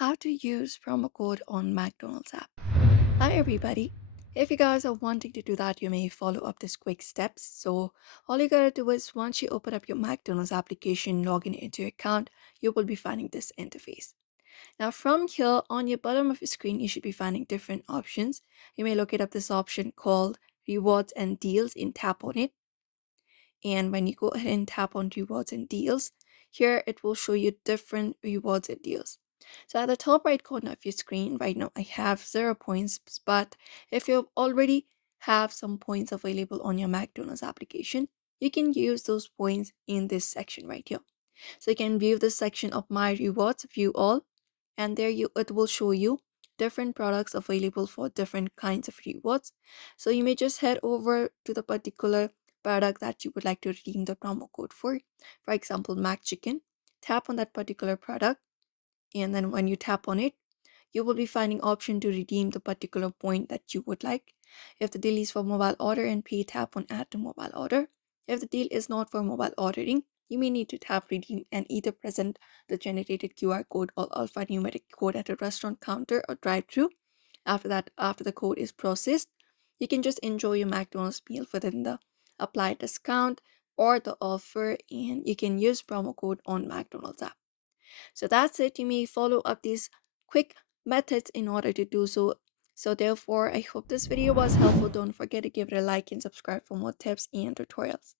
how to use promo code on McDonald's app. Hi everybody. If you guys are wanting to do that, you may follow up these quick steps. So all you gotta do is once you open up your McDonald's application, log in into your account, you will be finding this interface. Now from here on your bottom of your screen, you should be finding different options. You may look it up this option called rewards and deals and tap on it. And when you go ahead and tap on rewards and deals, here it will show you different rewards and deals. So at the top right corner of your screen right now, I have 0 points, but if you already have some points available on your McDonald's application, you can use those points in this section right here. So you can view this section of my rewards, view all, and there you it will show you different products available for different kinds of rewards. So you may just head over to the particular product that you would like to redeem the promo code for. For example, Mac Chicken. Tap on that particular product, and then when you tap on it, you will be finding option to redeem the particular point that you would like. If the deal is for mobile order and pay, tap on add to mobile order. If the deal is not for mobile ordering, you may need to tap redeem and either present the generated QR code or alphanumeric code at a restaurant counter or drive-through. After that, after the code is processed, you can just enjoy your McDonald's meal within the applied discount or the offer, and you can use promo code on McDonald's app. So that's it. You may follow up these quick methods in order to do so. So therefore, I hope this video was helpful. Don't forget to give it a like and subscribe for more tips and tutorials.